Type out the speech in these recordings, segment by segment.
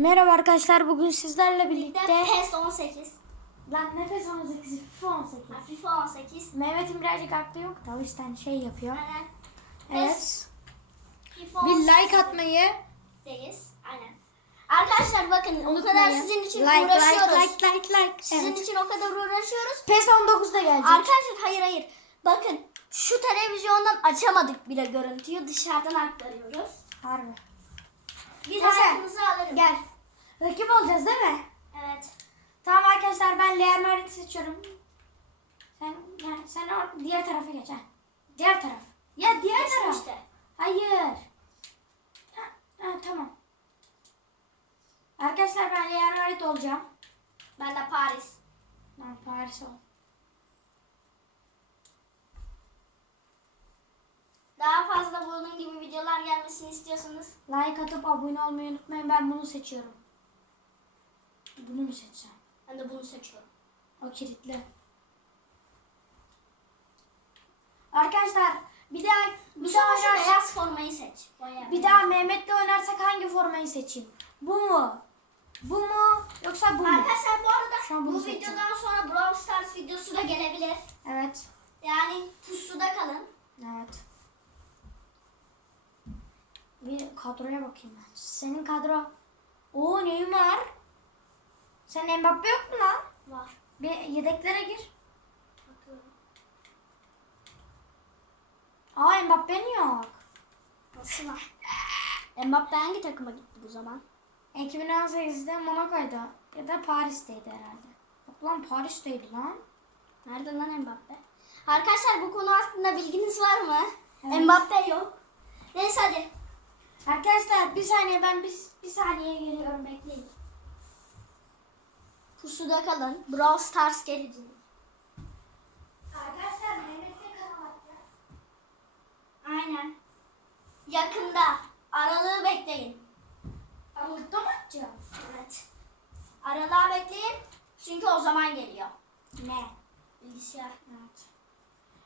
Merhaba arkadaşlar bugün sizlerle birlikte PES 18. Lan nefes 18 FIFA 18 Ha, FIFA 18. Mehmet'in birazcık aklı yok da o yüzden şey yapıyor. Aynen. Evet. FIFA Bir 18 like atmayı deyiz. Aynen. Arkadaşlar bakın o kadar sizin için like, uğraşıyoruz. Like like like like. Sizin Evet. için o kadar uğraşıyoruz. PES 19 da gelecek. Arkadaşlar hayır hayır. Bakın şu televizyondan açamadık bile görüntüyü. Dışarıdan aktarıyoruz. Harbi. Bir Neyse, hakkınızı alırım. Gel. Rakip olacağız değil mi? Evet. Tamam arkadaşlar ben Real Madrid seçiyorum. Sen yani sen or- diğer tarafa geç ha. Diğer taraf. Ya diğer Geçtim taraf. işte. Hayır. Ha, ha, tamam. Arkadaşlar ben Real Madrid olacağım. Ben de Paris. Ben Paris ol. Daha fazla bunun gibi videolar gelmesini istiyorsanız Like atıp abone olmayı unutmayın. Ben bunu seçiyorum. Bunu mu seçeceğim? ben de bunu seçiyorum. O kilitli. Arkadaşlar bir daha bir daha oynarsak beyaz formayı seç. Boya. bir daha Mehmet'le oynarsak hangi formayı seçeyim? Bu mu? Bu mu? Yoksa bu mu? Arkadaşlar bu arada bu seçeceğim. videodan sonra Brawl Stars videosu da gelebilir. Evet. Yani pusuda kalın. Evet. Bir kadroya bakayım ben. Senin kadro. Oo Neymar. Sen Mbappe yok mu lan? Var. Bir yedeklere gir. Bakıyorum. Aa Mbappe'nin yok. Nasıl lan? Mbappe hangi takıma gitti bu zaman? 2018'de Monaco'ydı. Ya da Paris'teydi herhalde. Yok lan Paris'teydi lan. Nerede lan Mbappe? Arkadaşlar bu konu hakkında bilginiz var mı? Evet. Mbappe yok. Neyse hadi. Arkadaşlar bir saniye ben bir, bir saniye geliyorum bekleyin. Pusuda kalın. Brawl Stars gelecek. Arkadaşlar Mehmet'le kanal Aynen. Yakında. Aralığı bekleyin. Aralıkta mı atacağım? Evet. Aralığa bekleyin. Çünkü o zaman geliyor. Ne? Bilgisayar. Evet.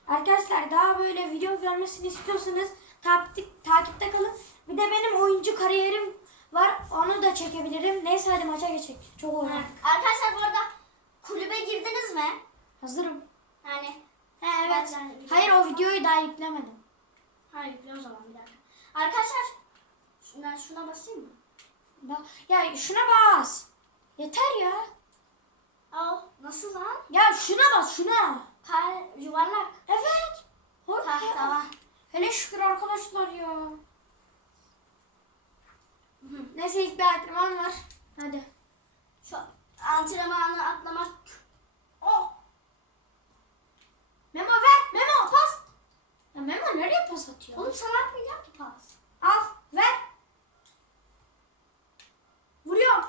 Arkadaşlar daha böyle video görmesini istiyorsanız takip, takipte kalın. Bir de benim oyuncu kariyerim var. Onu da çekebilirim. Neyse hadi maça geçelim. Çok oynadık. Evet. Arkadaşlar bu arada kulübe girdiniz mi? Hazırım. Yani He, evet. Ben de- Hayır o videoyu daha yüklemedim. hayır o zaman bir dakika. Arkadaşlar şuna, şuna basayım mı? Ba- Ya şuna bas. Yeter ya. Aa, nasıl lan? Ya şuna bas şuna. Kare, yuvarlak. Evet. Ha, ya. tamam. Hele şükür arkadaşlar ya. Neyse ilk bir antrenman var. Hadi. Şu antrenmanı atlamak. Oh. Memo ver. Memo pas. Ya Memo nereye pas atıyor? Oğlum sana atmayacağım ki pas. Al ver. Vuruyorum.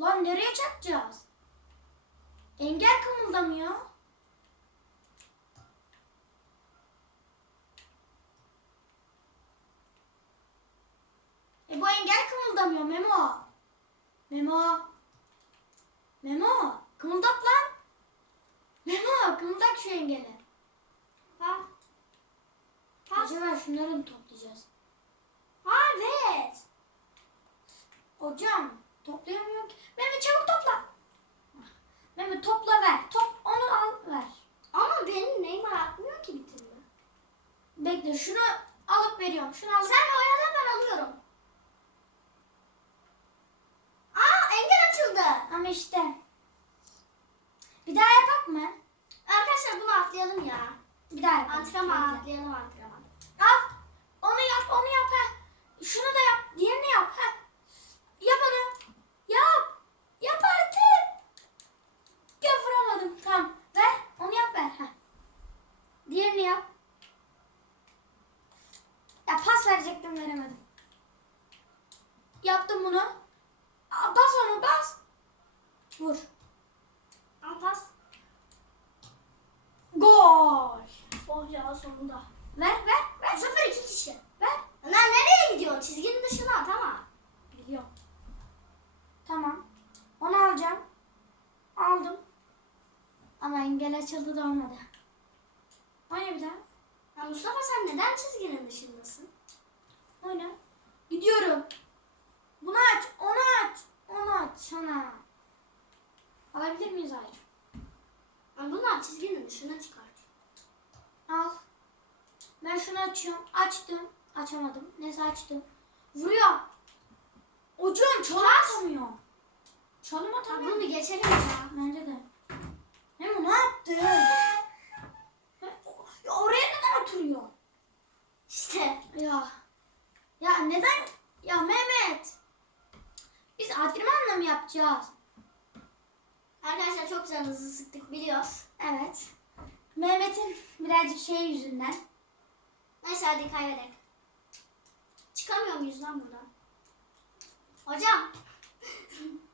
Lan nereye çakacağız? Açıyorum. Açtım. Açamadım. Neyse açtım. Vuruyor. Hocam çalım atamıyor. Çalım atamıyor. bunu geçelim ya. Bence de. Memo ne yaptı? Ya oraya neden oturuyor? İşte. Ya. Ya neden? Ya Mehmet. Biz antrenmanla mı yapacağız? Arkadaşlar çok canınızı sıktık biliyoruz. Evet. Mehmet'in birazcık şey yüzünden. Neyse hadi kaybedelim. Çıkamıyor muyuz lan buradan? Hocam.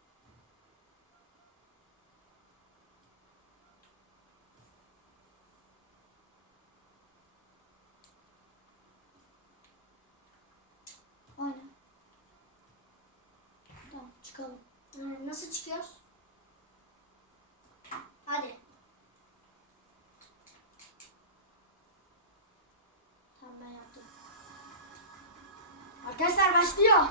Oyna. Tamam çıkalım. Ee, Nasıl çıkıyoruz? Hadi. Madrid lineup.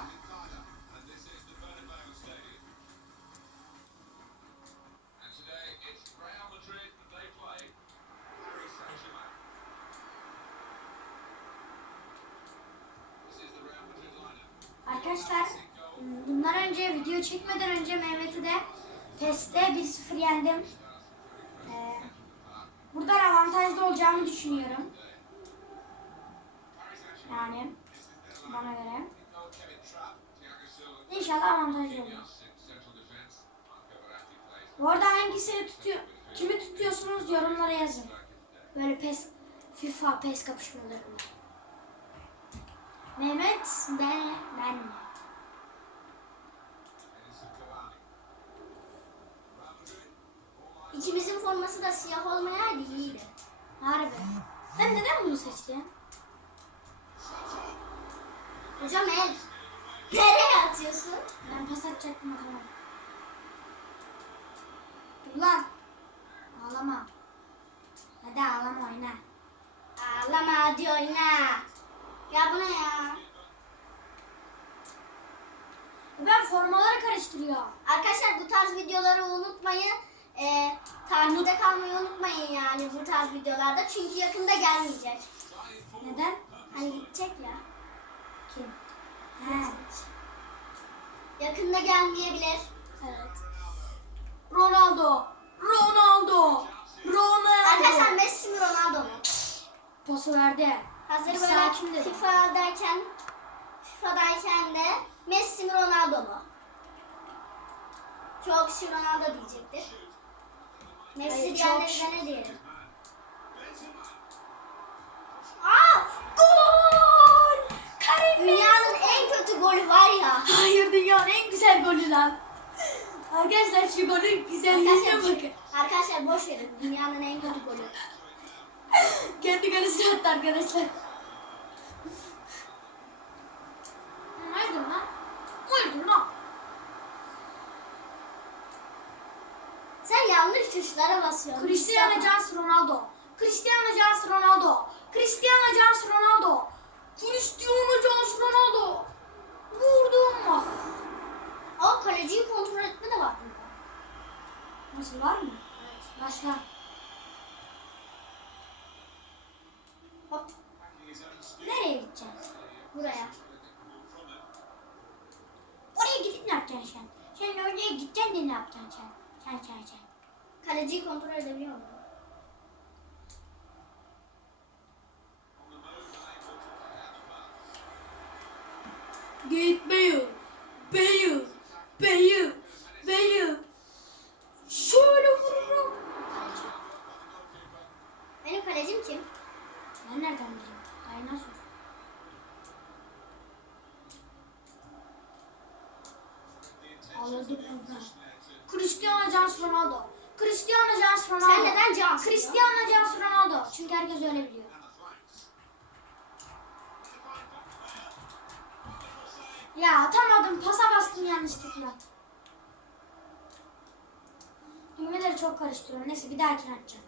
Arkadaşlar bundan önce video çekmeden önce Mehmet'i de testte 1-0 yendim. Ee, buradan avantajlı olacağımı düşünüyorum. Yani bana göre. İnşallah avantajlı olur. Bu arada hangisini tutuyor, kimi tutuyorsunuz yorumlara yazın. Böyle pes, FIFA pes kapışmalarında. Mehmet, ben, ben. Madrid, İkimizin forması da siyah olmayaydı iyiydi. Harbi. Sen neden bunu seçtin? Hocam el. Nereye atıyorsun? Ben pas atacaktım tamam. Dur lan. Ağlama. Hadi ağlama oyna. Ağlama hadi oyna. Ya bu ne ya? Ben formaları karıştırıyor. Arkadaşlar bu tarz videoları unutmayın. Ee, takipte kalmayı unutmayın yani bu tarz videolarda. Çünkü yakında gelmeyecek. Neden? Hani gidecek ya. He. Yakında gelmeyebilir. Evet. Ronaldo. Ronaldo. Ronaldo. Arkadaşlar Messi mi Ronaldo mu? Pası verdi. Hazır Bir böyle. FIFA'dayken FIFA'dayken de Messi mi Ronaldo mu? Çok kişi Ronaldo diyecektir. Messi Hayır, diyenleri çok- de ne diyelim? Güzel golü lan. Arkadaşlar şu golün güzelliğine bakın. Arkadaşlar, arkadaşlar boş verin. Dünyanın en kötü golü. Kendi golü attı arkadaşlar. Hayırdır lan? Hayırdır lan? Sen yanlış tuşlara basıyorsun. Cristiano Jans Ronaldo. Cristiano Jans Ronaldo. Cristiano Jans Ronaldo. Cristiano Jans Ronaldo. Vurdum mu? O kaleciyi kontrol etme de var bunda. Nasıl var mı? Evet. Başla. Hop Backing his own skill. Nereye gideceksin? buraya. From it. Oraya gidip ne yapacaksın sen? Sen oraya gideceksin de ne yapacaksın sen? Sen sen sen. Kaleciyi kontrol edebiliyor musun? Jans Ronaldo. Sen neden Jans? Cristiano Jans Ronaldo. Çünkü herkes öyle biliyor. Ya atamadım. Pasa bastım yanlışlıkla. Düğmeleri çok karıştırıyorum. Neyse bir dahakine atacağım.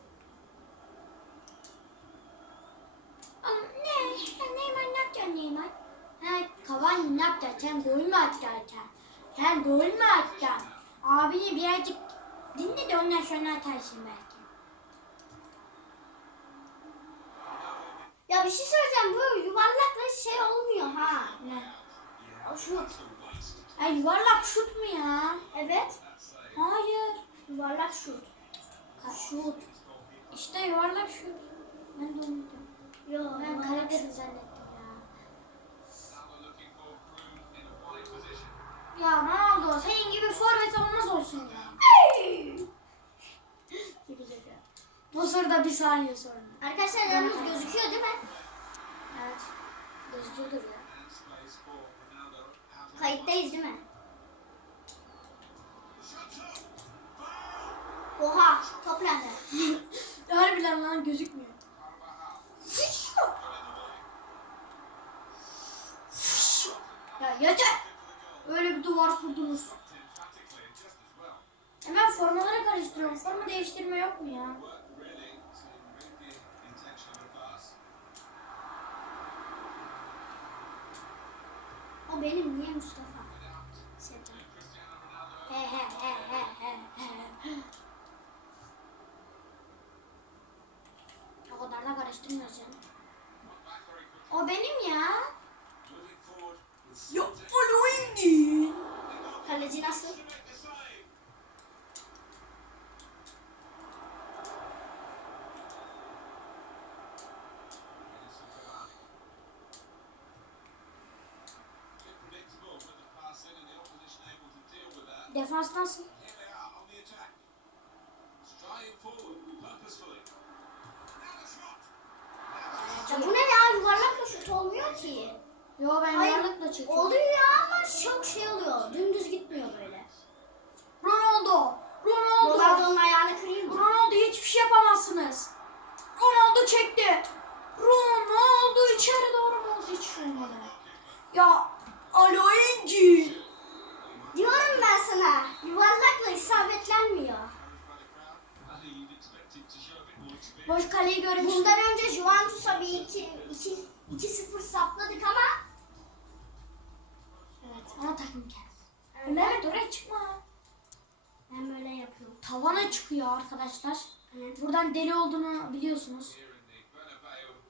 Ne? Neymar ne yapacaksın Neymar? Ha, Cavani ne yapacaksın? Sen gol mü atacaksın? Sen gol mü atacaksın? Abini birazcık Dinle de ondan sonra atarsın belki. Ya bir şey söyleyeceğim. Bu yuvarlakla şey olmuyor ha. Ne? O şut. Ya yuvarlak şut mu ya? Evet. Hayır. Yuvarlak şut. Ka şut. İşte yuvarlak şut. Ben de onu diyorum. Yo ben karate zannettim. Ya Ronaldo senin gibi forvet olmaz olsun ya. Bu sırada bir saniye sonra. Arkadaşlar yalnız gözüküyor değil mi? Evet. Gözüküyordur ya. Kayıttayız değil mi? Oha top nerede? Harbiden lan gözükmüyor. ya yeter. Öyle bir duvar kurdunuz. Hemen formaları karıştırıyorum. Forma değiştirme yok mu ya? O benim niye Mustafa? He he he. defastansın. Ya bu ne ya yuvarlakla şut olmuyor ki. Yo ben Hayır, yuvarlakla çekiyorum. Oluyor ama çok şey oluyor. Dümdüz gitmiyor böyle. Ronaldo. Ronaldo. Ronaldo'nun ayağını kırayım mı? Ronaldo hiçbir şey yapamazsınız. Ronaldo çekti. Ronaldo içeri doğru mu oldu hiç şey olmadı. Ya Aloengi. Diyorum ben sana. Yuvarlakla isabetlenmiyor. Boş kaleyi görmüştüm. Bundan önce Juventus'a bir 2-0 sapladık ama Evet ama takım geldi. Evet. Mehmet oraya çıkma. Ben böyle yapıyorum. Tavana çıkıyor arkadaşlar. Evet. Buradan deli olduğunu biliyorsunuz.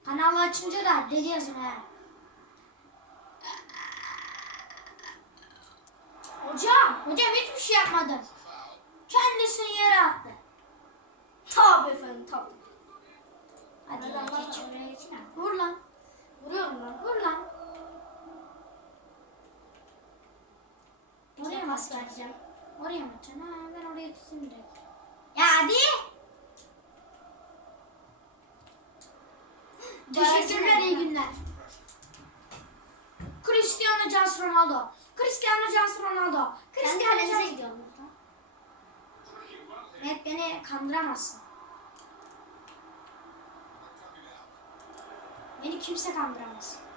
Kanalı açınca da deli yazın ha. Hocam hiçbir şey yapmadım. Kendisini yere attı. Tabi efendim tabi. Hadi ya geç. Vur lan. Vuruyorum lan. Vur lan. Oraya nasıl vereceğim? Oraya mı atacaksın? Ha, ben oraya tutayım direkt. Ya hadi. Teşekkürler iyi günler. Cristiano Ronaldo. Cristiano Ronaldo. Kendi halinize gidiyorum burada. Hep beni kandıramazsın. Beni kimse kandıramaz.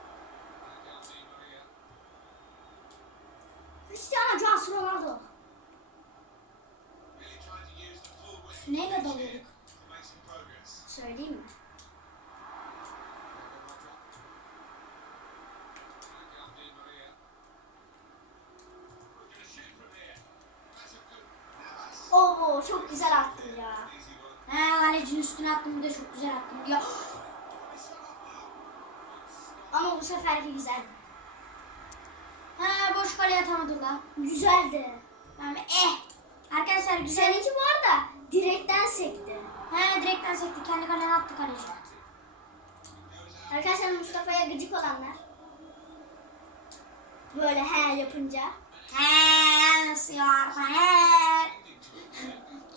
çok güzel attım ya. He kalecinin üstüne attım bir de çok güzel attım ya. Ama bu sefer seferki güzel. He boş kaleye atamadı lan. Güzeldi. Yani eh. Arkadaşlar güzel. Seninki bu arada direkten sekti. He direkten sekti. Kendi kalene attı kaleci. Arkadaşlar Mustafa'ya gıcık olanlar. Böyle he yapınca. He nasıl yorma he.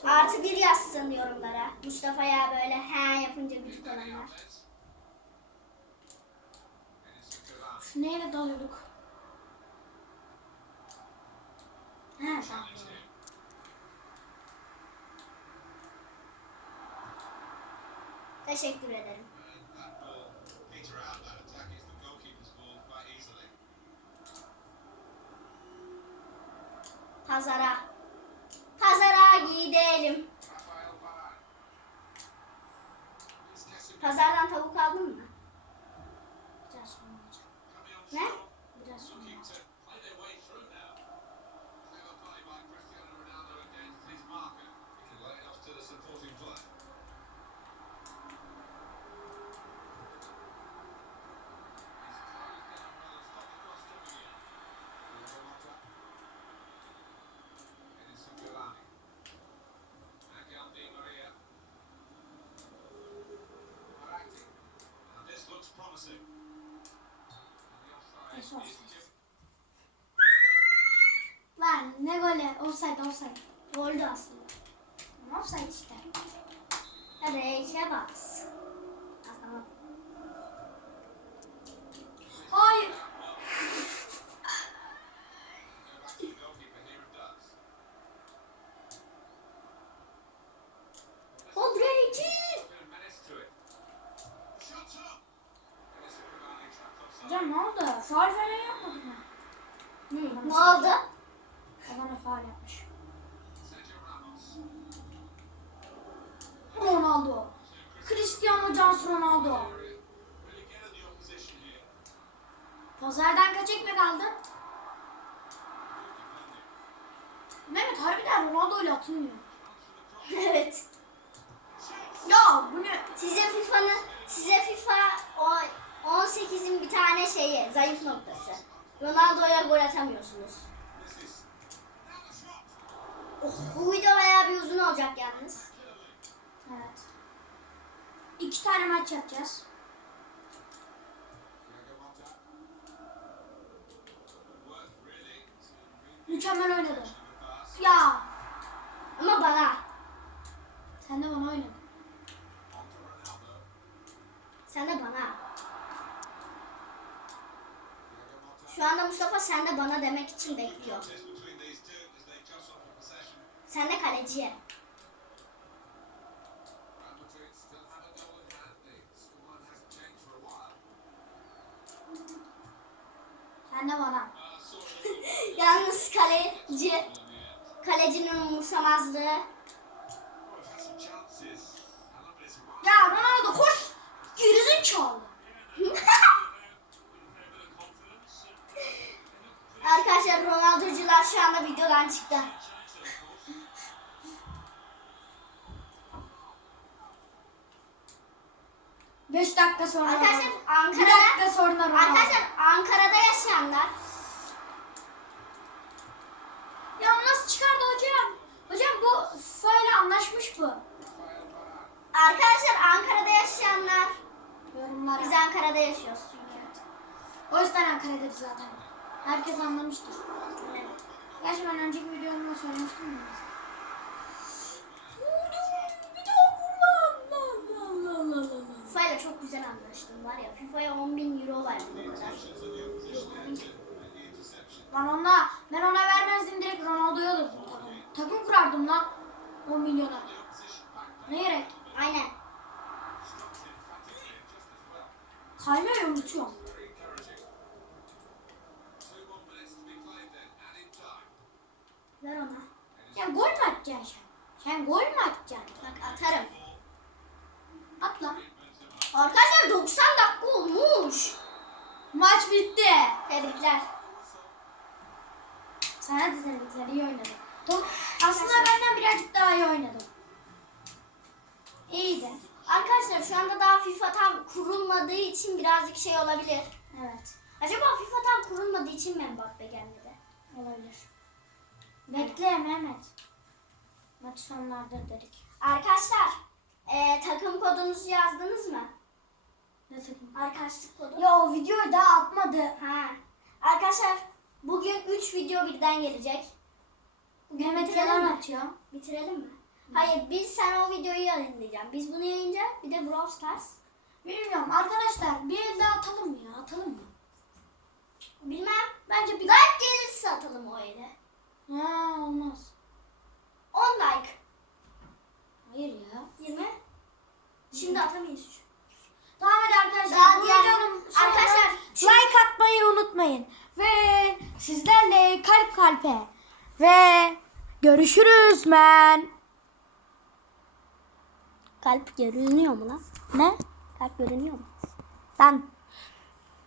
Artı bir yazsın yorumlara. Mustafa'ya böyle he yapınca gıcık olanlar. Üf, Neyle dalıyorduk? Ha tamam. Teşekkür ederim. Pazara. Pazara gidelim. Pazardan tavuk aldın mı? Offside, offside. Lan ne gole? Offside, offside. Goldü aslında. Offside işte. Hadi şeye bas. Pazardan kaç ekmek aldın? Mehmet harbiden Ronaldo ile atılmıyor. evet. Ya bu ne? Size FIFA'nın size FIFA o 18'in bir tane şeyi zayıf noktası. Ronaldo'ya gol atamıyorsunuz. Oh, bu video bayağı bir uzun olacak yalnız. Evet. İki tane maç yapacağız. Mükemmel oynadı. Ya. Ama bana. Sen de bana oynadın. Sen de bana. Şu anda Mustafa sen de bana demek için bekliyor. Sen de kaleciye. Videodan çıktı. Beş dakika sonra. Arkadaşlar Ronaldo. Bir Ankara'da dakika sonra. Arkadaşlar Ankara'da yaşayanlar Ya nasıl çıkardı hocam? Hocam bu ile anlaşmış bu. Arkadaşlar Ankara'da yaşayanlar Yorumlara. biz Ankara'da yaşıyoruz çünkü. O yüzden Ankara'da zaten. Herkes anlamıştır. Gerçi ben önceki videomda söylemiştim ya. Bir daha vurma. La, la, la, la, la, la. FIFA ile çok güzel anlaştım var ya. FIFA'ya 10 bin euro verdim o kadar. Ben ona, ben ona vermezdim direkt Ronaldo'ya alırdım takım. Takım kurardım lan. 10 milyona. Ne gerek? Aynen. Kaymayı unutuyorum. Very encouraging. Two more minutes to be played then, and in time. Ver ona. Sen gol mü atacaksın sen? Sen gol mü atacaksın? Bak atarım. At lan. Arkadaşlar 90 dakika olmuş. Maç bitti. Tebrikler. Sana da tebrikler iyi oynadın. Tom, aslında benden birazcık daha iyi oynadın. İyiydi. Arkadaşlar şu anda daha FIFA tam kurulmadığı için birazcık şey olabilir. Evet. Acaba FIFA tam kurulmadığı için mi Mbappe gelmedi? Olabilir. Bekle Mehmet. Maç sonlardır dedik. Arkadaşlar e, takım kodunuzu yazdınız mı? Ne takım? Arkadaşlık kodu. Ya o videoyu daha atmadı. Ha. Arkadaşlar bugün 3 video birden gelecek. Mehmet bitirelim yalan mi? atıyor. Bitirelim mi? Hayır biz sen o videoyu yayınlayacağım. Biz bunu yayınlayacağız. Bir de Brawl Stars. Bilmiyorum arkadaşlar bir el daha atalım mı ya? Atalım mı? Bilmem. Bence bir... Like gelirse atalım o ele. Ha olmaz. 10 like. Hayır ya. 20. Şimdi atamayız. Tamam hadi arkadaşlar. Bu videonun sonuna Arkadaşlar, like atmayı unutmayın. Ve sizlerle kalp kalpe. Ve görüşürüz men. Kalp görünüyor mu lan? Ne? Kalp görünüyor mu? Ben